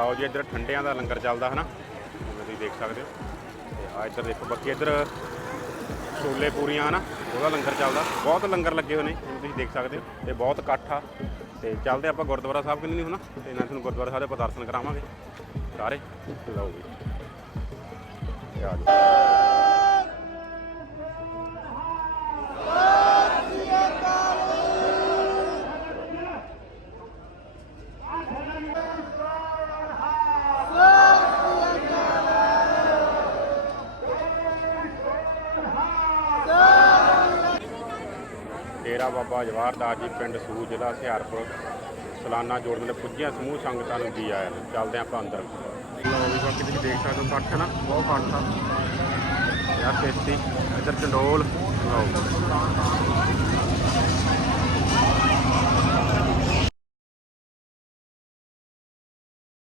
ਲਓ ਜੀ, ਇੱਧਰ ਠੰਡਿਆਂ ਦਾ ਲੰਗਰ ਚੱਲਦਾ ਹਨਾ। ਜਿਵੇਂ ਤੁਸੀਂ ਦੇਖ ਸਕਦੇ ਹੋ। ਤੇ ਆ ਇੱਧਰ ਦੇਖੋ, ਬਾਕੀ ਇੱਧਰ ਛੋਲੇ ਪੂਰੀਆਂ ਹਨਾ, ਉਹਦਾ ਲੰਗਰ ਚੱਲਦਾ। ਬਹੁਤ ਲੰਗਰ ਲੱਗੇ ਹੋਏ ਨੇ ਤੁਸੀਂ ਦੇਖ ਸਕਦੇ ਹੋ। ਤੇ ਬਹੁਤ ਇਕੱਠ ਆ। ਤੇ ਚੱਲਦੇ ਆਪਾਂ ਗੁਰਦੁਆਰਾ ਸਾਹਿਬ ਕਿੰਨੇ ਨਹੀਂ ਹੋਣਾ ਤੇ ਨਾਲ ਤੁਹਾਨੂੰ ਗੁਰਦੁਆਰਾ ਸਾਹਿਬ ਦੇ ਆਪਾਂ ਦਰਸ਼ਨ ਕਰਾਵਾਂਗੇ। ਸਾਰੇ, ਲਓ ਜੀ। ਆ ਜਾਓ। ਬਾਬਾ ਜਵਾਹਰ ਜੀ ਪਿੰਡ ਸੂ ਜ਼ਿਲ੍ਹਾ ਹੁਸ਼ਿਆਰਪੁਰ, ਸਾਲਾਨਾ ਜੋੜਨ ਦੇ ਪੁੱਜੀਆਂ ਸਮੂਹ ਸੰਗਤਾਂ ਨੂੰ ਦੀ ਆਇਆ? ਨੇ ਚੱਲਦੇ ਆਪਾਂ ਅੰਦਰ। ਲਓ ਵੀ ਬਾਕੀ ਤੁਸੀਂ ਦੇਖ ਸਕਦੇ ਹੋ ਇਕੱਠ ਨਾ, ਬਹੁਤ ਇਕੱਠ ਆ। ਯਾਰ ਤੇਸਤੀ ਇੱਧਰ ਚੰਡੋਲ। ਲਓ।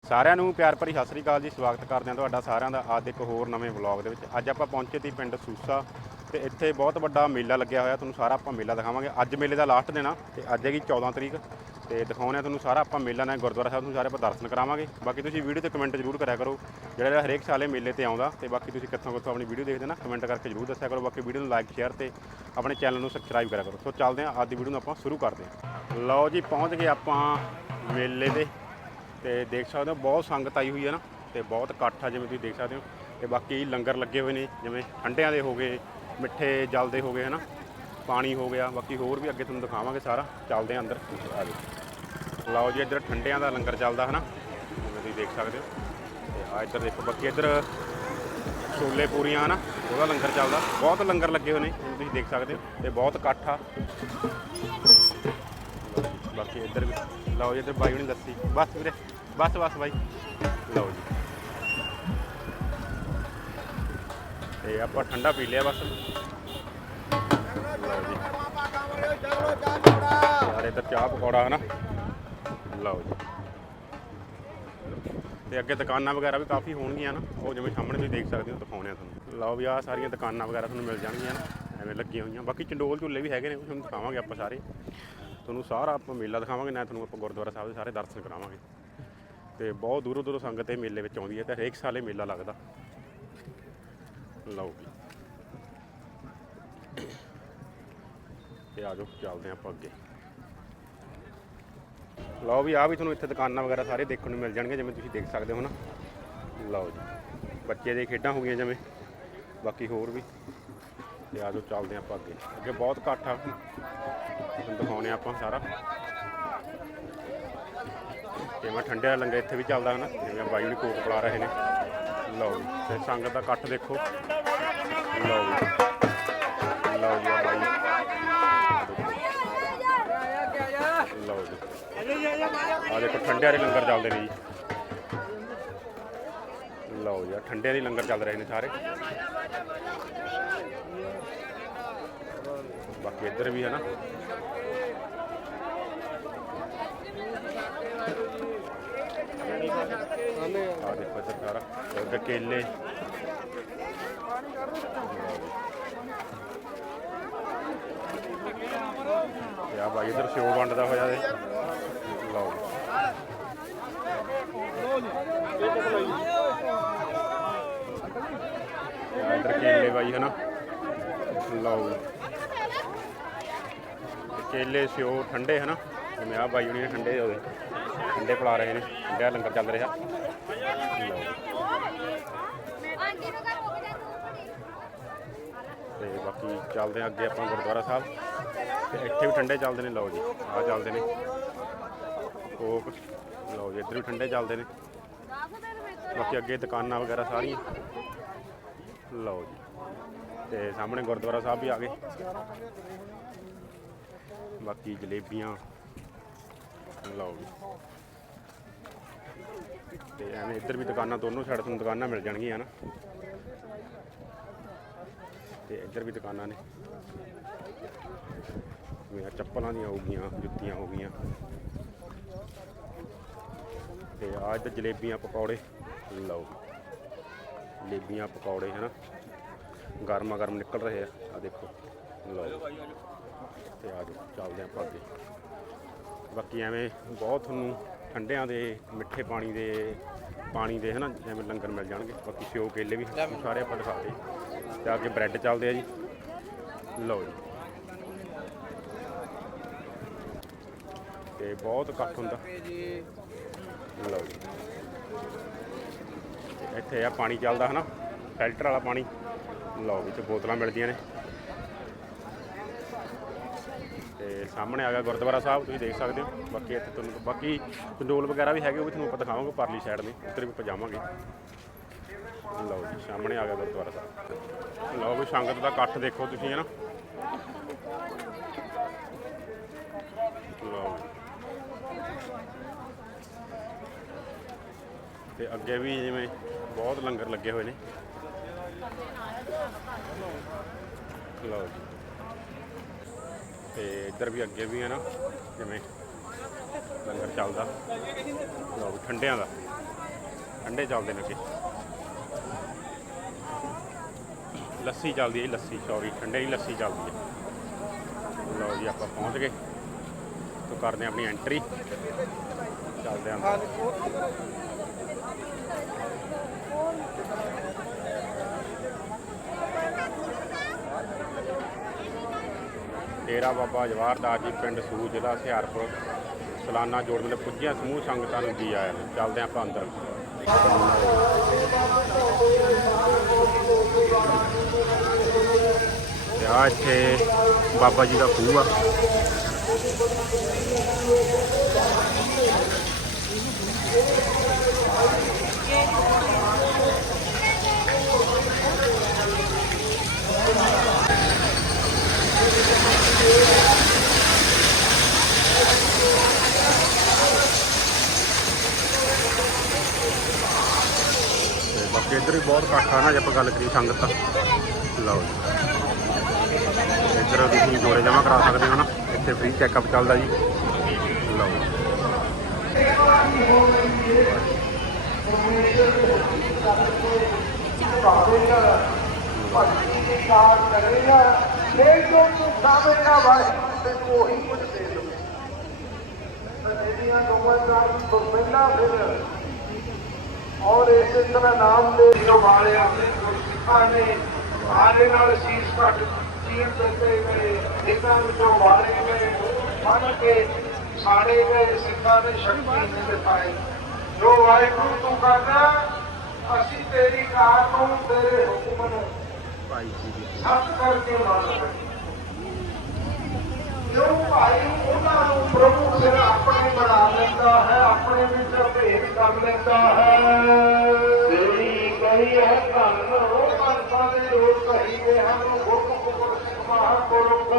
ਸਾਰਿਆਂ ਨੂੰ ਪਿਆਰ ਭਰੀ ਸਤਿ ਸ੍ਰੀ ਅਕਾਲ ਜੀ, ਸਵਾਗਤ ਕਰਦੇ ਹਾਂ ਤੁਹਾਡਾ ਸਾਰਿਆਂ ਦਾ ਅੱਜ ਇੱਕ ਹੋਰ ਨਵੇਂ ਵਲੌਗ ਦੇ ਵਿੱਚ। ਅੱਜ ਆਪਾਂ ਪਹੁੰਚੇ ਸੀ ਪਿੰਡ ਸੂਸਾ ਤੇ ਇੱਥੇ ਬਹੁਤ ਵੱਡਾ ਮੇਲਾ ਲੱਗਿਆ ਹੋਇਆ, ਤੁਹਾਨੂੰ ਸਾਰਾ ਆਪਾਂ ਮੇਲਾ ਦਿਖਾਵਾਂਗੇ। ਅੱਜ ਮੇਲੇ ਦਾ ਲਾਸਟ ਦਿਨ ਆ ਤੇ ਅੱਜ ਹੈਗੀ 14 ਤਰੀਕ ਤੇ ਦਿਖਾਉਂਦੇ ਆ ਤੁਹਾਨੂੰ ਸਾਰਾ ਆਪਾਂ ਮੇਲਾ ਨਾ ਗੁਰਦੁਆਰਾ ਸਾਹਿਬ ਨੂੰ ਸਾਰੇ ਆਪਾਂ ਦਰਸ਼ਨ ਕਰਾਵਾਂਗੇ। ਬਾਕੀ ਤੁਸੀਂ ਵੀਡੀਓ ਤੇ ਕਮੈਂਟ ਜ਼ਰੂਰ ਕਰਿਆ ਕਰੋ, ਜਿਹੜਾ ਜਿਹੜਾ ਹਰੇਕ ਸਾਲੇ ਮੇਲੇ ਤੇ ਆਉਂਦਾ ਤੇ ਬਾਕੀ ਤੁਸੀਂ ਕਿੱਥੋਂ ਕਿੱਥੋਂ ਆਪਣੀ ਵੀਡੀਓ ਦੇਖਦੇ ਨਾ ਕਮੈਂਟ ਕਰਕੇ ਜ਼ਰੂਰ ਦੱਸਿਆ ਕਰੋ। ਬਾਕੀ ਵੀਡੀਓ ਨੂੰ ਲਾਈਕ ਸ਼ੇਅਰ ਤੇ ਆਪਣੇ ਚੈਨਲ ਨੂੰ ਸਬਸਕ੍ਰਾਈਬ ਕਰਿਆ ਕਰੋ। ਸੋ ਚੱਲਦੇ ਹਾਂ, ਅੱਜ ਦੀ ਵੀਡੀਓ ਨੂੰ ਆਪਾਂ ਸ਼ੁਰੂ ਕਰਦੇ ਹਾਂ। ਲਓ ਜੀ, ਪਹੁੰਚ ਗਏ ਆਪਾਂ ਮੇਲੇ ਦੇ ਤੇ ਦੇਖ ਸਕਦੇ ਹੋ ਬਹੁਤ ਸੰਗਤ ਆਈ ਹੋਈ ਹੈ ਨਾ ਤੇ ਬਹੁਤ ਇਕੱਠ ਆ, ਜਿਵੇਂ ਤੁਸੀਂ ਦੇਖ ਸਕਦੇ ਹੋ। ਤੇ ਬਾਕੀ ਲੰਗਰ ਲੱਗੇ ਹੋਏ ਨੇ, ਜਿਵੇਂ ਠੰਡਿਆਂ ਦੇ ਹੋ ਗਏ ਮਿੱਠੇ ਜਲ ਦੇ ਹੋ ਗਏ, ਹਨਾ? ਪਾਣੀ ਹੋ ਗਿਆ, ਬਾਕੀ ਹੋਰ ਵੀ ਅੱਗੇ ਤੁਹਾਨੂੰ ਦਿਖਾਵਾਂਗੇ ਸਾਰਾ। ਚੱਲਦੇ ਆ ਅੰਦਰ। ਆ ਜਾਓ। ਲਓ ਜੀ, ਇੱਧਰ ਠੰਡਿਆਂ ਦਾ ਲੰਗਰ ਚੱਲਦਾ, ਹਨਾ? ਜਿਵੇਂ ਤੁਸੀਂ ਦੇਖ ਸਕਦੇ ਹੋ। ਤੇ ਆ ਇੱਧਰ ਦੇਖੋ, ਬਾਕੀ ਇੱਧਰ ਛੋਲੇ ਪੂਰੀਆਂ, ਹਨਾ? ਉਹਦਾ ਲੰਗਰ ਚੱਲਦਾ। ਬਹੁਤ ਲੰਗਰ ਲੱਗੇ ਹੋਏ ਨੇ ਤੁਸੀਂ ਦੇਖ ਸਕਦੇ ਹੋ। ਤੇ ਬਹੁਤ ਇਕੱਠ ਆ। ਬਾਕੀ ਇੱਧਰ ਵੀ ਲਓ ਜੀ, ਇੱਧਰ ਬਾਈ ਹੁਣੀ ਲੱਸੀ ਬਸ ਵੀਰੇ, ਬਸ ਬਸ ਬਾਈ। ਲਓ ਜੀ। ਤੇ ਆਪਾਂ ਠੰਡਾ ਪੀ ਲਿਆ ਬਸ। ਲਓ ਜੀ ਯਾਰ ਇੱਧਰ ਚਾਹ ਪਕੌੜਾ ਹਨਾ। ਲਓ ਜੀ। ਤੇ ਅੱਗੇ ਦੁਕਾਨਾਂ ਵਗੈਰਾ ਵੀ ਕਾਫੀ ਹੋਣਗੀਆਂ ਨਾ। ਉਹ ਜਿਵੇਂ ਸਾਹਮਣੇ ਤੁਸੀਂ ਦੇਖ ਸਕਦੇ ਹੋ, ਦਿਖਾਉਣੇ ਆ ਤੁਹਾਨੂੰ। ਲਓ ਵੀ ਆਹ ਸਾਰੀਆਂ ਦੁਕਾਨਾਂ ਵਗੈਰਾ ਤੁਹਾਨੂੰ ਮਿਲ ਜਾਣਗੀਆਂ ਨਾ। ਐਵੇਂ ਲੱਗੀਆਂ ਹੋਈਆਂ। ਬਾਕੀ ਚੰਡੋਲ ਝੂਲੇ ਵੀ ਹੈਗੇ ਨੇ ਤੁਹਾਨੂੰ ਦਿਖਾਵਾਂਗੇ ਆਪਾਂ ਸਾਰੇ। ਤੁਹਾਨੂੰ ਸਾਰਾ ਆਪਾਂ ਮੇਲਾ ਦਿਖਾਵਾਂਗੇ, ਨਾ ਤੁਹਾਨੂੰ ਆਪਾਂ ਗੁਰਦੁਆਰਾ ਸਾਹਿਬ ਦੇ ਸਾਰੇ ਦਰਸ਼ਨ ਕਰਾਵਾਂਗੇ। ਤੇ ਬਹੁਤ ਦੂਰੋਂ ਦੂਰੋਂ ਸੰਗਤ ਇਹ ਮੇਲੇ ਵਿੱਚ ਆਉਂਦੀ ਹੈ, ਤੇ ਹਰੇਕ ਸਾਲੇ ਮੇਲਾ ਲੱਗਦਾ। ਲਓ ਜੀ। ਤੇ ਆ ਜਾਓ, ਚੱਲਦੇ ਹਾਂ ਆਪਾਂ ਅੱਗੇ। ਲਓ ਵੀ ਆ ਵੀ ਤੁਹਾਨੂੰ ਇੱਥੇ ਦੁਕਾਨਾਂ ਵਗੈਰਾ ਸਾਰੇ ਦੇਖਣ ਨੂੰ ਮਿਲ ਜਾਣਗੇ, ਜਿਵੇਂ ਤੁਸੀਂ ਦੇਖ ਸਕਦੇ ਹੋ ਨਾ। ਲਓ ਜੀ, ਬੱਚੇ ਦੇ ਖੇਡਾਂ ਹੋ ਗਈਆਂ ਜਿਵੇਂ, ਬਾਕੀ ਹੋਰ ਵੀ। ਤੇ ਆ ਜਾਓ, ਚੱਲਦੇ ਹਾਂ ਆਪਾਂ ਅੱਗੇ। ਅੱਗੇ ਬਹੁਤ ਇਕੱਠ ਆ। ਤੁਹਾਨੂੰ ਦਿਖਾਉਣੇ ਆ ਆਪਾਂ ਸਾਰਾ। ਤੇ ਮੈਂ ਠੰਡੇ ਦਾ ਲੰਗਰ ਇੱਥੇ ਵੀ ਚੱਲਦਾ ਹੈ ਨਾ, ਜਿਵੇਂ ਬਾਈ ਨੂੰ ਕੋਕ ਪਿਲਾ ਰਹੇ ਨੇ। ਲਓ ਜੀ ਤੇ ਸੰਗਤ ਦਾ ਇਕੱਠ ਦੇਖੋ। ਲਓ ਜੀ। ਲਓ ਜੀ ਬਾਈ। ਲਓ ਜੀ। ਆ ਦੇਖੋ, ਠੰਡੇ ਵਾਲੇ ਲੰਗਰ ਚੱਲਦੇ ਨੇ ਜੀ। ਲਓ ਜੀ ਠੰਡੇ ਵਾਲੇ ਲੰਗਰ ਚੱਲ ਰਹੇ ਨੇ ਸਾਰੇ। ਬਾਕੀ ਇੱਧਰ ਵੀ ਹੈ ਨਾ। ਆ ਦੇਖੋ ਇੱਧਰ ਸਾਰਾ ਕੇਲੇ। ਆ ਬਾਈ, ਇੱਧਰ ਸਿਓ ਵੰਡਦਾ ਹੋਇਆ ਏ ਲਓ ਤੇ ਇੱਧਰ ਕੇਲੇ ਬਾਈ ਹੈ ਨਾ ਲਓ ਕੇਲੇ ਸਿਓ ਠੰਡੇ, ਹਨਾ? ਜਿਵੇਂ ਆ ਬਾਈ ਹੁਣੀ ਠੰਡੇ ਉਹਦੇ ਠੰਡੇ ਪਿਲਾ ਰਹੇ ਨੇ ਠੰਡਾ ਲੰਗਰ ਚੱਲ ਰਿਹਾ। ਲਓ ਤੇ ਬਾਕੀ ਚੱਲਦੇ ਆ ਅੱਗੇ ਆਪਾਂ ਗੁਰਦੁਆਰਾ ਸਾਹਿਬ। ਤੇ ਇੱਥੇ ਵੀ ਠੰਡੇ ਚੱਲਦੇ ਨੇ, ਲਓ ਜੀ, ਆ ਚੱਲਦੇ ਨੇ। ਕੋਕ, ਲਓ ਜੀ, ਇੱਧਰ ਵੀ ਠੰਡੇ ਚੱਲਦੇ ਨੇ। ਬਾਕੀ ਅੱਗੇ ਦੁਕਾਨਾਂ ਵਗੈਰਾ ਸਾਰੀਆਂ। ਲਓ ਜੀ, ਤੇ ਸਾਹਮਣੇ ਗੁਰਦੁਆਰਾ ਸਾਹਿਬ ਵੀ ਆ ਗਏ। ਬਾਕੀ ਜਲੇਬੀਆਂ, ਲਓ ਜੀ। ਤੇ ਐਵੇਂ ਇੱਧਰ ਵੀ ਦੁਕਾਨਾਂ, ਦੋਨੋਂ ਸਾਈਡ ਤੋਂ ਦੁਕਾਨਾਂ ਮਿਲ ਜਾਣਗੀਆਂ ਨਾ ਤੇ ਇੱਧਰ ਵੀ ਦੁਕਾਨਾਂ ਨੇ। ਜਿਵੇਂ ਚੱਪਲਾਂ ਦੀਆਂ ਹੋ ਗਈਆਂ, ਜੁੱਤੀਆਂ ਹੋ ਗਈਆਂ। ਤੇ ਆਹ ਤਾਂ ਜਲੇਬੀਆਂ, ਪਕੌੜੇ। ਲਓ ਜਲੇਬੀਆਂ, ਪਕੌੜੇ, ਹਨਾ? ਗਰਮਾ ਗਰਮ ਨਿਕਲ ਰਹੇ ਆ। ਆ ਦੇਖੋ। ਲਓ ਤੇ ਆ ਜਾਓ ਚੱਲਦੇ ਆਪਾਂ ਅੱਗੇ। ਬਾਕੀ ਐਵੇਂ ਬਹੁਤ ਤੁਹਾਨੂੰ ਠੰਡਿਆਂ ਦੇ ਮਿੱਠੇ ਪਾਣੀ ਦੇ ਪਾਣੀ ਦੇ ਹਨਾ ਜਿਵੇਂ ਲੰਗਰ ਮਿਲ ਜਾਣਗੇ। ਬਾਕੀ ਸਿਓ ਕੇਲੇ ਵੀ ਸਾਰੇ ਆਪਾਂ ਦਿਖਾਤੇ ਤੇ ਅੱਗੇ ਬ੍ਰੈਡ ਚੱਲਦੇ ਆ ਜੀ। ਲਓ ਜੀ। ਤੇ ਬਹੁਤ ਇਕੱਠ ਹੁੰਦਾ। ਲਓ ਜੀ। ਇੱਥੇ ਆ ਪਾਣੀ ਚੱਲਦਾ ਹਨਾ। ਫਿਲਟਰ ਵਾਲਾ ਪਾਣੀ। ਲਓ ਵੀ ਤੇ ਬੋਤਲਾਂ ਮਿਲਦੀਆਂ ਨੇ ਤੇ ਸਾਹਮਣੇ ਆ ਗਿਆ ਗੁਰਦੁਆਰਾ ਸਾਹਿਬ, ਤੁਸੀਂ ਦੇਖ ਸਕਦੇ ਹੋ। ਬਾਕੀ ਇੱਥੇ ਤੁਹਾਨੂੰ ਬਾਕੀ ਚੰਡੋਲ ਵਗੈਰਾ ਵੀ ਹੈਗੇ, ਉਹ ਵੀ ਤੁਹਾਨੂੰ ਆਪਾਂ ਦਿਖਾਵਾਂਗੇ ਪਰਲੀ ਸਾਈਡ ਨੇ ਉੱਧਰ ਵੀ ਪਜਾਵਾਂਗੇ ਲਓ ਜੀ, ਸਾਹਮਣੇ ਆ ਗਿਆ ਗੁਰਦੁਆਰਾ ਸਾਹਿਬ। ਲਓ ਵੀ ਸੰਗਤ ਦਾ ਇਕੱਠ ਦੇਖੋ ਤੁਸੀਂ ਹੈ ਨਾ ਲਓ ਜੀ। ਤੇ ਅੱਗੇ ਵੀ ਜਿਵੇਂ ਬਹੁਤ ਲੰਗਰ ਲੱਗੇ ਹੋਏ ਨੇ। ਲਓ ਜੀ। ਤੇ ਇੱਧਰ ਵੀ ਅੱਗੇ ਵੀ ਹੈ ਨਾ ਜਿਵੇਂ ਲੰਗਰ ਚੱਲਦਾ। ਲਓ ਠੰਡਿਆਂ ਦਾ। ਠੰਡੇ ਚੱਲਦੇ ਨੇ ਅੱਗੇ। ਲੱਸੀ ਚੱਲਦੀ ਹੈ ਜੀ, ਲੱਸੀ ਸੌਰੀ ਠੰਡੇ ਦੀ ਲੱਸੀ ਚੱਲਦੀ ਹੈ। ਲਓ ਜੀ ਆਪਾਂ ਪਹੁੰਚ ਗਏ। ਤੋਂ ਕਰਦੇ ਹਾਂ ਆਪਣੀ ਐਂਟਰੀ ਚੱਲਦੇ ਹਾਂ। ਡੇਰਾ ਬਾਬਾ ਜਵਾਹਰ ਦਾਸ ਜੀ ਪਿੰਡ ਸੂ ਜ਼ਿਲ੍ਹਾ ਹੁਸ਼ਿਆਰਪੁਰ, ਸਲਾਨਾ ਜੋੜ ਮੇਲੇ ਪੁੱਜਿਆ, ਸਮੂਹ ਸੰਗਤਾਂ ਨੂੰ ਜੀ ਆਇਆਂ ਨੂੰ। ਚੱਲਦੇ ਹਾਂ ਆਪਾਂ ਅੰਦਰ। ਤੇ ਆ ਇੱਥੇ ਬਾਬਾ ਜੀ ਦਾ ਖੂਹ ਆ। ਤੇ ਬਾਕੀ ਇੱਧਰ ਵੀ ਬਹੁਤ ਇਕੱਠ ਆ ਨਾ ਜੇ ਆਪਾਂ ਗੱਲ ਕਰੀਏ ਸੰਗਤ ਦਾ ਲਓ ਜੀ ਇੱਧਰ ਤੁਸੀਂ ਜੋੜੇ ਜਮ੍ਹਾਂ ਕਰਾ ਸਕਦੇ ਹੋ ਨਾ ਇੱਥੇ ਫ੍ਰੀ ਚੈੱਕਅਪ ਚੱਲਦਾ ਜੀ ਲਓ ਭਗਤੀ ਦੀ ਕਾਰ ਕਰੇਗਾ ਲੇਕਿਨ ਤੂੰ ਸਾਹਮਣਾ ਵਾਹਿਗੁਰੂ ਤੇ ਕੋਈ ਕੁਝ ਦੇ ਦਵੇ ਜਿਹੜੀਆਂ ਦੋਵਾਂ ਚਾਰ ਤੋਂ ਪਹਿਲਾਂ ਫਿਰ ਔਰ ਇਸੇ ਤਰ੍ਹਾਂ ਨਾਮ ਦੇ ਜੋ ਵਾਲੇ ਆਪਣੇ ਗੁਰਸਿੱਖਾਂ ਨੇ ਆਲੇ ਨਾਲ ਸੀਸ ਘੱਟ ਚੀਰ ਦਿੱਤੇ ਗਏ, ਇਹਨਾਂ ਵਿੱਚੋਂ ਵਾਲੇ ਗਏ ਮੰਨ ਕੇ ਸਾੜੇ ਗਏ, ਸਿੱਖਾਂ ਨੇ ਸ਼ਕਤੀ ਨਹੀਂ ਦਿਖਾਈ। ਜੋ ਵਾਹਿਗੁਰੂ ਤੂੰ ਕਰਦਾ, ਅਸੀਂ ਤੇਰੀ ਕਾਰ ਨੂੰ, ਤੇਰੇ ਹੁਕਮ ਨੂੰ ਭਾਈ ਜੀ ਦੀ। ਸੱਤ ਕਰਕੇ ਮੰਨਦੇ ਕਿਉਂ ਭਾਈ? ਉਹਨਾਂ ਨੂੰ ਪ੍ਰਭੂ ਫਿਰ ਆਪਣੇ ਬਣਾ ਲੈਂਦਾ ਹੈ ਆਪਣੇ ਵਿੱਚ ਭੇਦ ਕਰ ਲੈਂਦਾ ਹੈ। ਤੇਰੀ ਕਹੀ ਹੈ ਧੰਨ। ਉਹ ਮਨਸਾ ਦੇ ਲੋਕ ਕਹੀਦੇ ਹਨ ਗੁਰ ਗੁਰ ਸਿੱਖ ਮਹਾਂਪੁਰਖ।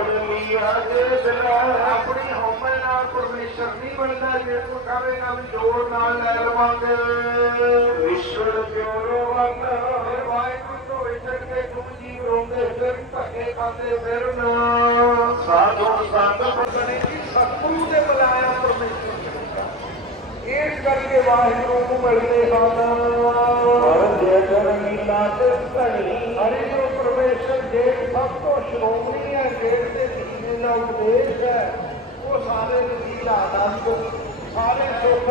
ਦਿਲ ਆਪਣੀ ਹਉਮੈ ਨਾਲ ਪਰਮੇਸ਼ਰ ਨਹੀਂ ਬਣਦਾ ਜੇ ਤੂੰ ਕਹੇਗਾ ਵੀ ਜੋੜ ਨਾਲ ਲੈ ਲਵਾਂਗੇ ਵਿਸ਼ਵ ਪਿਓਰੋ ਵੰਨ ਵਾਹਿਗੁਰੂ ਤੋਂ ਵਿਛੜ ਕੇ ਤੁਮ ਜੀਵ ਰੋਂਦੇ ਫਿਰ ਧੱਕੇ ਖਾਂਦੇ ਫਿਰਨ ਸਾਧੂ ਸੰਤ ਬਣੇ ਜੀ ਸਤਿਗੁਰੂ ਦੇ ਬੁਲਾਇਆ ਪਰਮੇਸ਼ਰ ਇਸ ਕਰਕੇ ਵਾਹਿਗੁਰੂ ਨੂੰ ਮਿਲਦੇ ਹਨ ਜੇ ਜਰਮੀਲਾ ਤੇ ਧਣੀ ਹਰੀ ਜੋ ਪਰਮੇਸ਼ਰ, ਜੇ ਸਭ ਤੋਂ ਸ਼੍ਰੋਮਣੀ ਹੈ ਜੇਠ ਦੇ ਦਾ ਉਪਦੇਸ਼ ਹੈ ਉਹ ਸਾਰੇ ਦਾ ਆਨੰਦ ਸਾਰੇ ਸੁਖ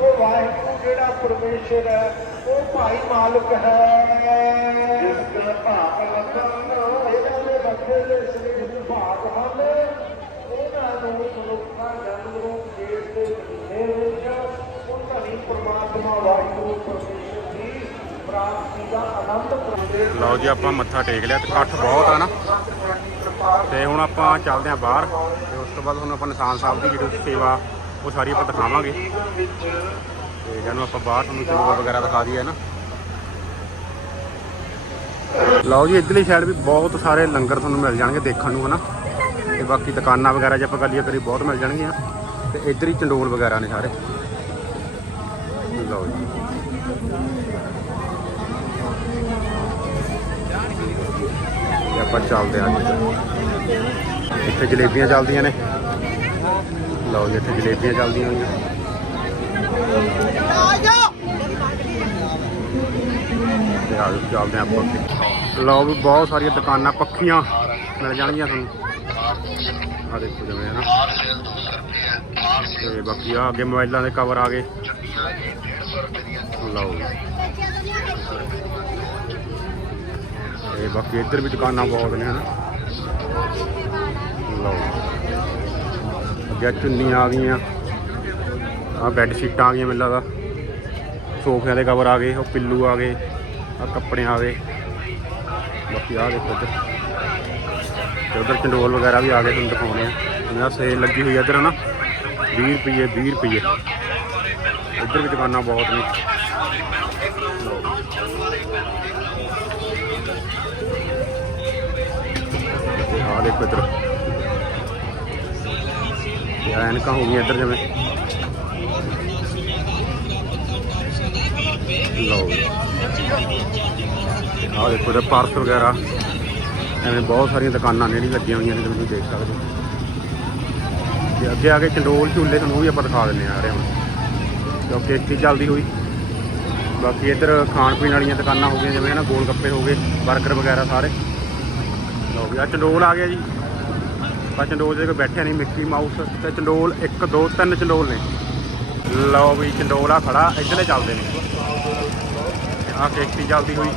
ਉਹ ਵਾਹਿਗੁਰੂ ਜਿਹੜਾ ਪਰਮੇਸ਼ਰ ਹੈ ਉਹ ਭਾਈ ਮਾਲਕ ਹੈ। ਜਿਸ ਦੇ ਭਾਗ ਲਗਨ ਇਹਨਾਂ ਦੇ ਬੱਚੇ ਦੇ ਸਰੀਰ ਦੇ ਭਾਗ ਹਨ। ਉਹਨਾਂ ਨੂੰ ਮਨੁੱਖਾ ਜਨਮ ਰੂਪ ਦੇਸ਼ ਦੇ ਮਹੀਨੇ ਵਿੱਚ ਉਹ ਧਨੀ ਪ੍ਰਮਾਤਮਾ ਵਾਹਿਗੁਰੂ ਪਰਮੇਸ਼ਰ ਦੀ ਪ੍ਰਾਪਤੀ ਦਾ ਆਨੰਦ ਪ੍ਰਾਪਤ ਲਓ ਜੀ ਆਪਾਂ ਮੱਥਾ ਟੇਕ ਲਿਆ ਤੇ ਇਕੱਠ ਬਹੁਤ ਆ ਨਾ। ਤੇ ਹੁਣ ਆਪਾਂ ਚੱਲਦੇ ਆਂ ਬਾਹਰ ਤੇ ਉਸ ਤੋਂ ਬਾਅਦ ਤੁਹਾਨੂੰ ਆਪਾਂ ਨਿਸ਼ਾਨ ਸਾਹਿਬ ਦੀ ਜਿਹੜੀ ਸੇਵਾ, ਉਹ ਸਾਰੀ ਆਪਾਂ ਦਿਖਾਵਾਂਗੇ। ਤੇ ਜਦੋਂ ਆਪਾਂ ਬਾਹਰ ਤੁਹਾਨੂੰ ਚੋਗਾ ਵਗੈਰਾ ਦਿਖਾ ਦਈਏ ਨਾ। ਲਓ ਜੀ, ਇਧਰਲੀ ਸਾਈਡ ਵੀ ਬਹੁਤ ਸਾਰੇ ਲੰਗਰ ਤੁਹਾਨੂੰ ਮਿਲ ਜਾਣਗੇ ਦੇਖਣ ਨੂੰ, ਹਨਾ? ਤੇ ਬਾਕੀ ਦੁਕਾਨਾਂ ਵਗੈਰਾ ਜੇ ਆਪਾਂ ਗੱਲੀਆਂ ਕਰੀ ਬਹੁਤ ਮਿਲ ਜਾਣਗੀਆਂ। ਤੇ ਇੱਧਰ ਹੀ ਚੰਡੋਲ ਵਗੈਰਾ ਨੇ ਸਾਰੇ। ਲਓ ਜੀ। ਤੇ ਆਪਾਂ ਚੱਲਦੇ ਹਾਂ ਅੱਜ। ਇੱਥੇ ਜਲੇਬੀਆਂ ਚੱਲਦੀਆਂ ਨੇ। ਲਓ ਜੀ ਇੱਥੇ ਜਲੇਬੀਆਂ ਚੱਲਦੀਆਂ ਹੋਈਆਂ ਆ ਜਾਓ, ਚੱਲਦੇ ਹਾਂ ਆਪਾਂ ਉੱਥੇ। ਲਓ ਵੀ ਬਹੁਤ ਸਾਰੀਆਂ ਦੁਕਾਨਾਂ ਪੱਖੀਆਂ ਮਿਲ ਜਾਣਗੀਆਂ ਤੁਹਾਨੂੰ। ਆ ਦੇਖੋ ਜਿਵੇਂ ਹੈ ਨਾ। ਤੇ ਬਾਕੀ ਆ ਅੱਗੇ ਮੋਬਾਈਲਾਂ ਦੇ ਕਵਰ ਆ ਗਏ। ਲਓ ਜੀ। ਤੇ ਬਾਕੀ ਇੱਧਰ ਵੀ ਦੁਕਾਨਾਂ ਬਹੁਤ ਨੇ, ਹਨਾ। ਲਓ। ਅੱਗੇ ਚੁੰਨੀਆਂ ਆ ਗਈਆਂ। ਆ ਬੈੱਡ ਸ਼ੀਟਾਂ ਆ ਗਈਆਂ ਮੈਨੂੰ ਲੱਗਦਾ। ਸੋਫਿਆਂ ਦੇ ਕਵਰ ਆ ਗਏ, ਉਹ ਪਿੱਲੂ ਆ ਗਏ ਆ ਕੱਪੜੇ ਆ ਗਏ। ਬਾਕੀ ਆ ਦੇਖੋ ਇੱਧਰ। ਤੇ ਉਧਰ ਚੰਡੋਲ ਵਗੈਰਾ ਵੀ ਆ ਗਏ ਤੁਹਾਨੂੰ ਦਿਖਾਉਣੇ ਆ ਇਹਨਾਂ ਸੇਲ ਲੱਗੀ ਹੋਈ ਆ ਇੱਧਰ, ਹਨਾ। 20 ਰੁਪਏ 20 ਰੁਪਏ ਇੱਧਰ ਵੀ ਦੁਕਾਨਾਂ ਬਹੁਤ ਨੇ। ਆ ਦੇਖੋ ਇੱਧਰ। ਐਨਕਾਂ ਹੋ ਗਈਆਂ ਇੱਧਰ ਜਿਵੇਂ। ਲਓ ਆ ਦੇਖੋ ਇਹਦਾ ਪਾਰਸ ਵਗੈਰਾ। ਐਵੇਂ ਬਹੁਤ ਸਾਰੀਆਂ ਦੁਕਾਨਾਂ ਨੇ ਜਿਹੜੀ ਲੱਗੀਆਂ ਹੋਈਆਂ ਨੇ, ਜਿਵੇਂ ਤੁਸੀਂ ਦੇਖ ਸਕਦੇ ਹੋ। ਤੇ ਅੱਗੇ ਆ ਕੇ ਚੰਡੋਲ ਝੂਲੇ ਤੁਹਾਨੂੰ ਉਹ ਵੀ ਆਪਾਂ ਦਿਖਾ ਦਿੰਦੇ ਆ ਰਹੇ ਹਾਂ ਕਿਉਂਕਿ ਇੱਥੇ ਚੱਲਦੀ ਹੋਈ। ਬਾਕੀ ਇੱਧਰ ਖਾਣ ਪੀਣ ਵਾਲੀਆਂ ਦੁਕਾਨਾਂ ਹੋ ਗਈਆਂ, ਜਿਵੇਂ ਨਾ ਗੋਲ ਗੱਪੇ ਹੋ ਗਏ 버ਗਰ ਵਗੈਰਾ ਸਾਰੇ। ਆ ਚੰਡੋਲ ਆ ਗਿਆ ਜੀ। ਆ ਚੰਡੋਲ ਦੇ ਕੋਈ ਬੈਠਿਆ ਨਹੀਂ ਮਿੱਕੀ ਮਾਊਸ ਤੇ ਚੰਡੋਲ 1 2 3 ਚੰਡੋਲ ਨੇ। ਲਓ ਵੀ ਚੰਡੋਲ ਆ ਖੜਾ, ਇੱਧਰਲੇ ਚੱਲਦੇ ਨੇ। ਆ ਕਿਸ਼ਤੀ ਚੱਲਦੀ ਹੋਈ।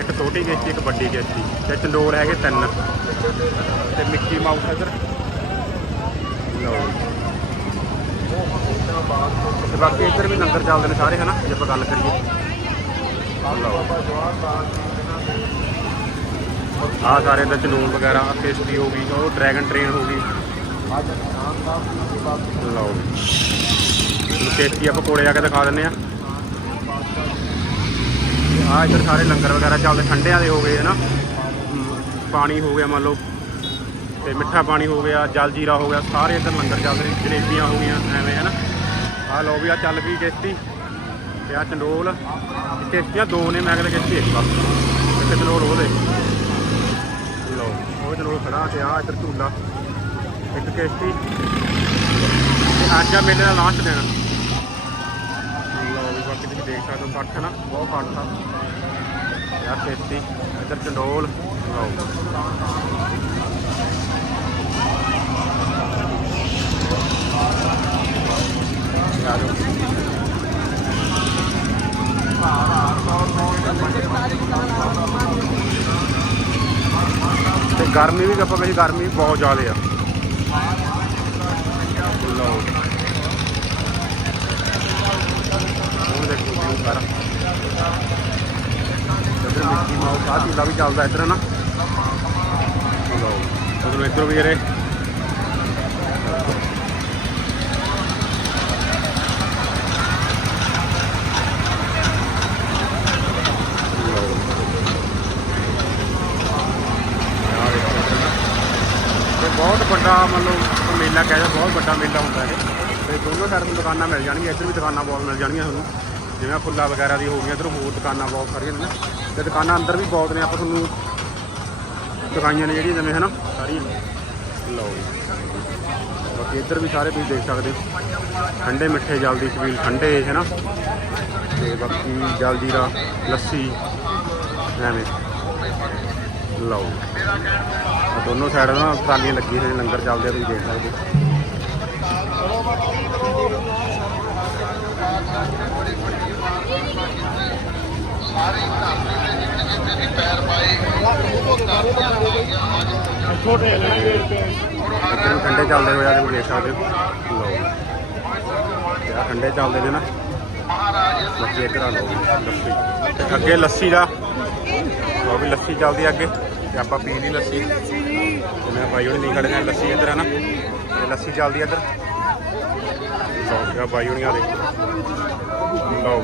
ਇੱਕ ਛੋਟੀ ਕਿਸ਼ਤੀ ਇੱਕ ਵੱਡੀ ਕਿਸ਼ਤੀ ਤੇ ਚੰਡੋਲ ਹੈਗੇ ਤਿੰਨ। ਤੇ ਮਿੱਕੀ ਮਾਊਸ ਇੱਧਰ। ਲਓ ਤੇ ਬਾਕੀ ਇੱਧਰ ਵੀ ਲੰਗਰ ਚੱਲਦੇ ਨੇ ਸਾਰੇ, ਹਨਾ? ਜੇ ਆਪਾਂ ਗੱਲ ਕਰੀਏ। ਲਓ। ਆ ਸਾਰੇ ਇੱਧਰ ਚੰਡੋਲ ਵਗੈਰਾ ਆਹ ਕਿਸ਼ਤੀ ਹੋ ਗਈ ਉਹ ਡਰੈਗਨ ਟ੍ਰੇਨ ਹੋ ਗਈ। ਲਓ ਜੀ। ਤੁਹਾਨੂੰ ਕਿਸ਼ਤੀ ਆਪਾਂ ਕੋਲੇ ਜਾ ਕੇ ਦਿਖਾ ਦਿੰਦੇ ਆ ਆ ਇੱਧਰ ਸਾਰੇ ਲੰਗਰ ਵਗੈਰਾ ਚੱਲਦੇ ਠੰਡਿਆਂ ਦੇ ਹੋ ਗਏ ਹਨਾ? ਹਮ, ਪਾਣੀ ਹੋ ਗਿਆ ਮੰਨ ਲਓ ਤੇ ਮਿੱਠਾ ਪਾਣੀ ਹੋ ਗਿਆ ਜਲ ਜੀਰਾ ਹੋ ਗਿਆ ਸਾਰੇ ਇੱਧਰ ਲੰਗਰ ਚੱਲਦੇ ਨੇ ਜਲੇਬੀਆਂ ਹੋ ਗਈਆਂ ਐਵੇਂ ਹਨਾ? ਆ ਲਓ ਵੀ ਆ ਚੱਲ ਪਈ ਕਿਸ਼ਤੀ ਤੇ ਆ ਚੰਡੋਲ। ਕਿਸ਼ਤੀਆਂ ਦੋ ਨੇ ਮੈਂ ਕਹਿੰਦਾ ਕਿਸ਼ਤੀ ਇੱਕ ਬਸ ਇੱਕ ਚੰਡੋਲ ਉਹਦੇ ਲਓ ਉਹ ਖੜਾ ਤੇ ਆ ਇੱਧਰ ਝੂਲਾ ਇੱਕ ਕਿਸ਼ਤੀ ਤੇ ਅੱਜ ਆ ਮੇਲੇ ਦਾ ਲਾਸਟ ਦਿਨ ਲਓ ਵੀ ਬਾਕੀ ਤੁਸੀਂ ਦੇਖ ਸਕਦੇ ਹੋ ਇਕੱਠ ਨਾ ਬਹੁਤ ਇਕੱਠ ਆ ਯਾਰ ਕਿਸ਼ਤੀ ਇੱਧਰ ਚੰਡੋਲ ਲਓ ਆ ਜਾਓ ਤੇ ਗਰਮੀ ਵੀ ਆਪਾਂ ਕਹੀ ਗਰਮੀ ਵੀ ਬਹੁਤ ਜ਼ਿਆਦਾ ਆ। ਲਓ। ਉਹ ਦੇਖੋ ਜੀ ਸਾਰਾ। ਇੱਧਰ ਮਿੱਕੀ ਮਾਊਸ ਆ ਝੂਲਾ ਵੀ ਚੱਲਦਾ ਇੱਧਰ ਨਾ ਲਓ। ਤੁਹਾਨੂੰ ਇੱਧਰ ਵੀ ਜਿਹੜੇ ਲਓ ਆਹ ਦੇਖੋ ਇੱਧਰ ਨਾ। ਤੇ ਬਹੁਤ ਵੱਡਾ ਮਤਲਬ ਮੇਲਾ ਕਹਿ ਜਾ ਬਹੁਤ ਵੱਡਾ ਮੇਲਾ ਹੁੰਦਾ ਇਹ। ਤੇ ਦੋਨੋਂ ਸਾਈਡ ਤੋਂ ਦੁਕਾਨਾਂ ਮਿਲ ਜਾਣਗੀਆਂ, ਇੱਧਰ ਵੀ ਦੁਕਾਨਾਂ ਬਹੁਤ ਮਿਲ ਜਾਣਗੀਆਂ ਤੁਹਾਨੂੰ। ਜਿਵੇਂ ਆਹ ਫੁੱਲਾਂ ਵਗੈਰਾ ਦੀ ਹੋ ਗਈਆਂ, ਇੱਧਰ ਹੋਰ ਦੁਕਾਨਾਂ ਬਹੁਤ ਸਾਰੀਆਂ ਨੇ ਨਾ। ਤੇ ਦੁਕਾਨਾਂ ਅੰਦਰ ਵੀ ਬਹੁਤ ਨੇ, ਆਪਾਂ ਤੁਹਾਨੂੰ ਦੁਕਾਈਆਂ ਨੇ ਜਿਹੜੀਆਂ ਜਿਵੇਂ, ਹਨਾ, ਸਾਰੀਆਂ। ਲਓ ਜੀ। ਬਾਕੀ ਇੱਧਰ ਵੀ ਸਾਰੇ ਤੁਸੀਂ ਦੇਖ ਸਕਦੇ ਹੋ। ਠੰਡੇ ਮਿੱਠੇ ਜਲਦੀ ਛਬੀਲ ਠੰਡੇ ਹੈ ਨਾ ਤੇ ਬਾਕੀ ਜਲ ਜੀਰਾ ਲੱਸੀ, ਐਵੇਂ। ਲਓ। ਆਹ ਦੋਨੋਂ ਸਾਈਡ ਨਾ ਟਰਾਲੀਆਂ ਲੱਗੀਆਂ ਨੇ ਲੰਗਰ ਚੱਲਦੇ ਆ, ਤੁਸੀਂ ਦੇਖ ਸਕਦੇ ਹੋ। ਇੱਧਰ ਵੀ ਠੰਡੇ ਚੱਲਦੇ ਹੋਏ ਆ, ਤੁਸੀਂ ਦੇਖ ਸਕਦੇ ਹੋ। ਲਓ ਠੰਡੇ ਚੱਲਦੇ ਨੇ ਨਾ ਬਾਕੀ ਇੱਧਰ ਆ ਲਓ ਲੱਸੀ। ਤੇ ਅੱਗੇ ਲੱਸੀ ਦਾ ਉਹ ਵੀ ਲੱਸੀ ਚੱਲਦੀ ਆ ਅੱਗੇ, ਤੇ ਆਪਾਂ ਪੀ ਲਈ ਲੱਸੀ। ਤੇ ਮੈਂ ਬਾਈ ਹੁਣੀ, ਨਹੀਂ ਖੜੇ ਨੇ ਲੱਸੀ ਇੱਧਰ ਹੈ ਨਾ। ਤੇ ਲੱਸੀ ਚੱਲਦੀ ਆ ਇੱਧਰ। ਲਓ ਜੀ ਬਾਈ ਹੁਣੀ ਆ ਦੇ। ਲਓ।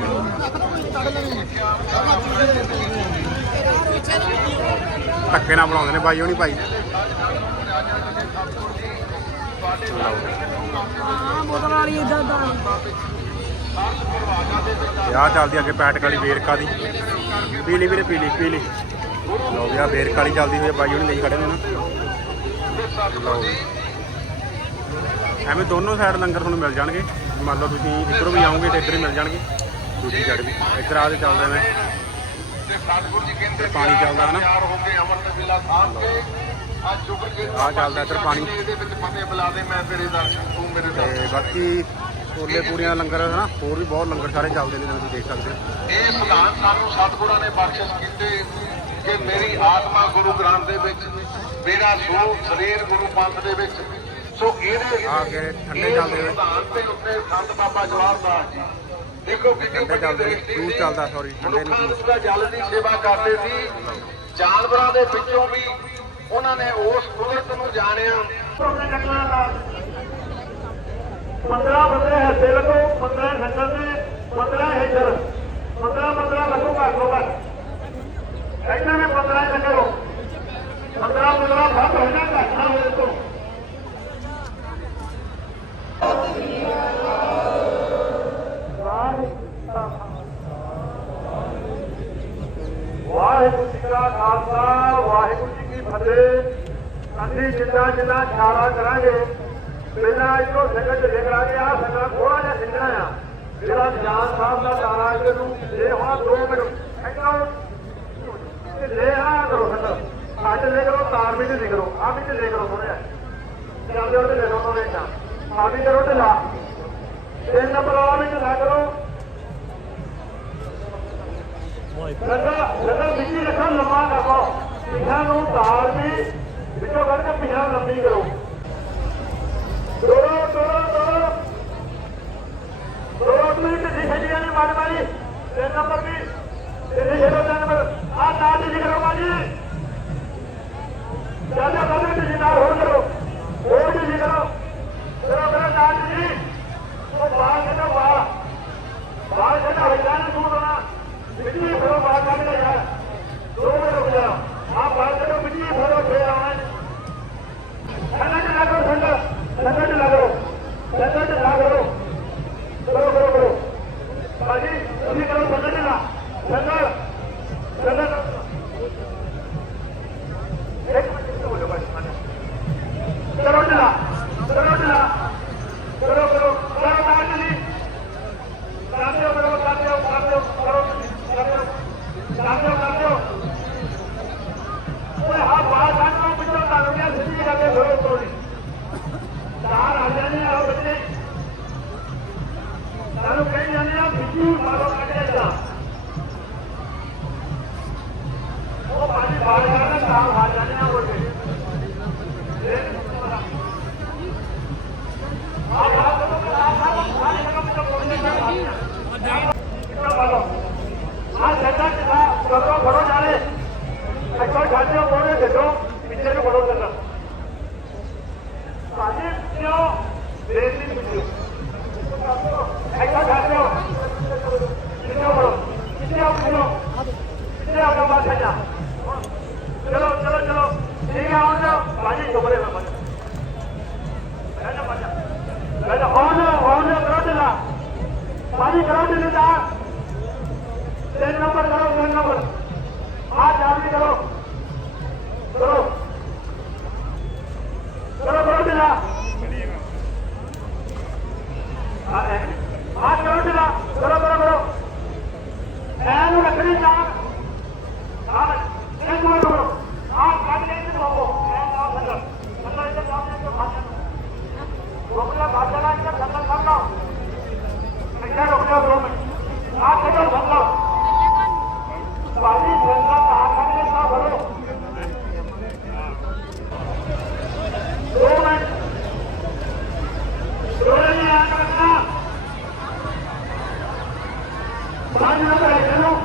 ਧੱਕੇ ਨਾਲ ਬਣਾਉਂਦੇ ਨੇ ਬਾਈ ਹੁਣੀ ਭਾਈ। ਲਓ। ਹਾਂ ਬੋਤਲ ਵਾਲੀ ਇਦਾਂ ਦਾ ਤੇ ਚੱਲਦੀ ਅੱਗੇ ਪੈਟਕ ਵਾਲੀ ਵੇਰਕਾ ਦੀ। ਪੀਲੀ ਵੀਰੇ, ਪੀਲੀ ਪੀਲੀ। ਲਓ ਵੀ ਆਹ ਵੇਰਕਾ ਵਾਲੀ ਚੱਲਦੀ ਹੋਈ ਬਾਈ ਹੁਣੀ ਲਈ ਖੜੇ ਨੇ ਨਾ। ਐਵੇਂ ਦੋਨੋਂ ਸਾਈਡ ਲੰਗਰ ਤੁਹਾਨੂੰ ਮਿਲ ਜਾਣਗੇ। ਮੰਨ ਲਓ ਤੁਸੀਂ ਇੱਧਰੋਂ ਵੀ ਆਓਗੇ ਤੇ ਇੱਧਰ ਹੀ ਮਿਲ ਜਾਣਗੇ। ਦੂਜੀ ਸਾਈਡ ਵੀ। ਇੱਧਰ ਆਹ ਦੇ ਚੱਲਦੇ ਨੇ ਪਾਣੀ ਚੱਲਦਾ ਹਨਾ। ਤਿਆਰ ਚੱਲਦਾ ਇੱਧਰ ਪਾਣੀ। ਤੇ ਬਾਕੀ ਛੋਲੇ ਪੂਰੀਆਂ ਲੰਗਰ ਹੈ ਨਾ ਹੋਰ ਵੀ ਬਹੁਤ ਲੰਗਰ ਸਾਰੇ ਚੱਲਦੇ ਨੇ ਜਿਵੇਂ ਤੁਸੀਂ ਦੇਖ ਸਕਦੇ ਹੋ। ਇਹ ਸਿਧਾਂਤ ਸਾਨੂੰ ਸਤਿਗੁਰਾਂ ਨੇ ਬਖਸ਼ਿਸ਼ ਕੀਤੇ ਕਿ ਮੇਰੀ ਆਤਮਾ ਗੁਰੂ ਗ੍ਰੰਥ ਦੇ ਵਿੱਚ ਮੇਰਾ ਸਰੂਪ ਸਰੀਰ ਗੁਰੂ ਪੰਥ ਦੇ ਵਿੱਚ। ਸੋ ਇਹਦੇ ਆ ਕੇ ਠੰਡੇ ਚੱਲਦੇ। ਸਿਧਾਂਤ ਦੇ ਉੱਤੇ ਸੰਤ ਬਾਬਾ ਜਵਾਹਰ ਦਾਸ ਜੀ। ਦੇਖੋ ਕਿੰਨੀ ਵੱਡੀ ਨੇ, ਸੀ। ਚੱਲਦਾ, sorry, ਠੰਡੇ ਜੂਸ। ਦਾ ਜਲ ਦੀ ਸੇਵਾ ਕਰਦੇ ਸੀ। ਜਾਨਵਰਾਂ ਦੇ ਵਿੱਚੋਂ ਵੀ ਉਹਨਾਂ ਨੇ ਉਸ ਕੁਦਰਤ ਨੂੰ ਜਾਣਿਆ। 15 ਬੰਦੇ ਹੱਥੇ ਲੱਗੋ 15 ਸੰਗਤ ਦੇ 15 ਇੱਧਰ 15 15 ਲੱਗੋ ਘੱਟ ਤੋਂ ਘੱਟ। ਇਹਨਾਂ ਨੇ 15 ਲੱਗੋ 15 15 ਭਾਗ ਹੋਣਾ ਘੱਟ ਨਾ ਹੋਵੇ ਤੋਂ। ਵਾਹਿਗੁਰੂ ਜੀ ਕਾ ਖਾਲਸਾ, ਵਾਹਿਗੁਰੂ ਜੀ ਕੀ ਫਤਿਹ। ਅਸੀਂ ਜਿੱਦਾਂ ਜਿੱਦਾਂ ਛਾਲਾ ਕਰਾਂਗੇ, ਪਹਿਲਾਂ ਇੱਕੋ ਸੰਗਤ ਚ ਲਿਖ ਲਾਂਗੇ ਆ ਸੰਗਤ ਥੋੜਾ ਜਿਹਾ ਸਿੱਖਣਾ ਆ। ਜਿਹੜਾ ਗਿਆਨ ਸਾਹਿਬ ਦਾ ਤਾਰਾ ਇਹਦੇ ਨੂੰ ਇਹ ਹੁਣ 2 ਮਿੰਟ ਇੱਕੋ ਤੇ ਲੈ ਆ ਕਰੋ ਸੰਗਤ ਕਰੋ ਤਾਰ ਵਿੱਚ ਲਿਖ ਲਓ ਆ ਵਿੱਚ ਲਿਖ ਲਓ ਥੋੜਾ ਚੱਲਦੇ ਉਹਦੇ ਲੈ ਲਓ ਥੋੜੇ ਤਾਂ ਆ ਵੀ ਕਰੋ ਤੇ ਤਿੰਨ ਨੰਬਰ ਵਾਲਾ ਵਿੱਚ ਲਾ ਕਰੋ। ਲੱਗਾ ਲੱਗਾ ਵਿੱਚੀ ਰੱਖੋ, ਲੰਮਾ ਕਰੋ ਇਹਨਾਂ ਨੂੰ ਤਾਰ ਵੀ ਵਿੱਚੋਂ ਕੱਢ ਕੇ ਪਿਛਾਂ ਲੰਬੀ ਕਰੋ। ਤੋੜੋ ਤੋੜੋ ਤੋੜੋ ਤੋੜੋ ਤੁਸੀਂ ਕਿੱਥੇ ਛੱਡੀਆਂ ਨੇ ਮਾਰ ਮਾਰੀ ਤਿੰਨ ਨੰਬਰ ਵੀ ਤਿੰਨ ਛੱਡੋ, ਤਿੰਨ ਨੰਬਰ ਆ ਤਾਰ ਜੀ ਕਰੋ ਬਾਜੀ ਜ਼ਿਆਦਾ ਬਾਬੇ ਤੇ ਜਿੰਦਾ ਹੋਰ ਕਰੋ, ਹੋਰ ਜੀ ਕਰੋ। ਕਰੋ ਕਰੋ ਤਾਰ ਜੀ। ਉਹ ਬਾਹਰ ਕੱਢੋ ਬਾਹਰ। ਬਾਹਰ ਕੱਢੋ ਹਿੱਲਾ ਨੂੰ ਤੂੰ ਦੋਣਾ ਬਿਜਲੀ ਫੜੋ ਬਾਹਰ ਕੱਢ ਲੈ ਦੋ ਮਿੰਟ ਰੁਕ ਜਾ। ਆ ਬਾਹਰ ਕੱਢੋ ਬਿਜਲੀ ਫੜੋ ਫੇਰ ਆਉਣਾ ਠੰਡਾ ਚ ਲੱਗੋ ਠੰਡਾ ਠੰਡਾ ਚ ਲੱਗੋ ਠੰਡਾ ਚ ਲੱਗੋ ਕਰੋ ਕਰੋ ਕਰੋ ਬਾਜੀ ਤੁਸੀਂ ਕਰੋ ਠੰਡਾ ਚ ਲਾ ਠੰਡਾ ਠੰਡਾ ਇੱਕ ਮਿੰਟ ਹੋ ਜਾਓ ਬਾਜੀ ਕਰੋ ਚਲਾ ਕਰੋ ਚਲਾ ਕਰੋ ਕਰੋ ਕਰੋ ਤਾਂ ਜੀ ਕਾਮਯਾਬ ਕਰੋ ਕਾਮਯਾਬ ਕਾਮਯਾਬ ਕਰੋ ਕਾਮਯਾਬ ਕਾਮਯਾਬ ਕਾਮਯਾਬ ਓਏ ਹਾਂ ਬਾਹਰ ਜਾਣਾ ਪਿੱਛੋਂ ਤਾਂ ਗਿਆ ਸਿੱਧੀ ਕਰਕੇ ਘਰੋਂ ਤੋੜੀ ਚਾਰ ਆ ਜਾਣੇ ਆ ਬੱਚੇ ਸਾਨੂੰ ਕਹੀ ਜਾਂਦੇ ਆ ਬਿੱਜੂ ਮਾਰੋ ਕੱਢਿਆ ਜਾ ਉਹ ਪਾਣੀ ਬਾਹਰ ਜਾਣਾ ਤਾਂ ਆ ਜਾਣੇ ਆ ਬੋਲੇ ਆ ਬਾਹਰ ਤੋਂ ਆ ਬਾਹਰ ਤੋਂ ਪਿੱਛੋਂ ਕੋਣੀ ਨਹੀਂ ਆ ਜੱਟਾ ਚਲਾ ਕਰੋ ਫੜੋ ਜਾਲੇ ਇੱਕੋ ਛਾਜੋ ਕੋਨੇ ਦੇਖੋ ਪਿੱਛੇ ਨੂੰ ਫੜੋ ਚੱਲਣਾ ਸਾਜੇ ਕਿਉਂ ਦੇਖ ਨਹੀਂ ਪਿੱਛੇ ਇੱਕੋ ਛਾਜੋ ਪਿੱਛੇ ਫੜੋ ਪਿੱਛੇ ਆਓ ਪਿੱਛੇ ਪਿੱਛੇ ਆਓ ਬਾਤ ਛੱਡਾ ਚਲੋ ਚਲੋ ਚਲੋ ਠੀਕ ਆ ਹੁਣ ਜਾਓ ਬਾਜੀ ਚੁੱਪ ਰਹੇ ਬਾਜੀ ਬੈਠਾ ਬਾਜਾ ਬੈਠਾ ਹੁਣ ਹੁਣ ਕਰੋ ਚੱਲਾ ਬਾਜੀ ਕਰੋ ਚੱਲਾ ਤਿੰਨ ਨੰਬਰ ਕਰੋ ਤਿੰਨ ਨੰਬਰ ਆ ਜਾਲੀ ਕਰੋ ਕਰੋ ਕਰੋ ਕਰੋ ਦਿਲਾ ਆ ਆ ਕਰੋ ਦਿਲਾ ਕਰੋ ਕਰੋ ਕਰੋ ਐਨੂੰ ਰੱਖਣੀ ਚਾਹ ਆ ਇੱਕ ਮਿੰਟ ਕਰੋ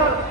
ਆ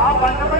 ఆ పండుగ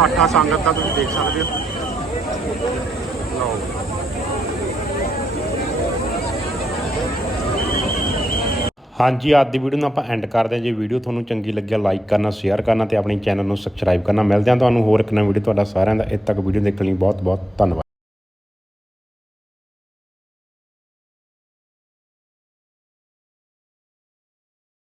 ਘਾਟਾ ਸੰਗਤ ਦਾ ਤੁਸੀਂ ਦੇਖ ਸਕਦੇ ਹੋ। ਹਾਂਜੀ, ਅੱਜ ਦੀ ਵੀਡੀਓ ਨੂੰ ਆਪਾਂ ਐਂਡ ਕਰਦੇ ਹਾਂ। ਜੇ ਵੀਡੀਓ ਤੁਹਾਨੂੰ ਚੰਗੀ ਲੱਗਿਆ ਲਾਈਕ ਕਰਨਾ ਸ਼ੇਅਰ ਕਰਨਾ ਤੇ ਆਪਣੇ ਚੈਨਲ ਨੂੰ ਸਬਸਕ੍ਰਾਈਬ ਕਰਨਾ। ਮਿਲਦੇ ਹਾਂ ਤੁਹਾਨੂੰ ਹੋਰ ਇੱਕ ਨਵੀਂ ਵੀਡੀਓ ਤੁਹਾਡਾ ਸਾਰਿਆਂ ਦਾ। ਇੱਥੇ ਤੱਕ ਵੀਡੀਓ ਦੇਖਣ ਲਈ ਬਹੁਤ ਬਹੁਤ ਧੰਨਵਾਦ।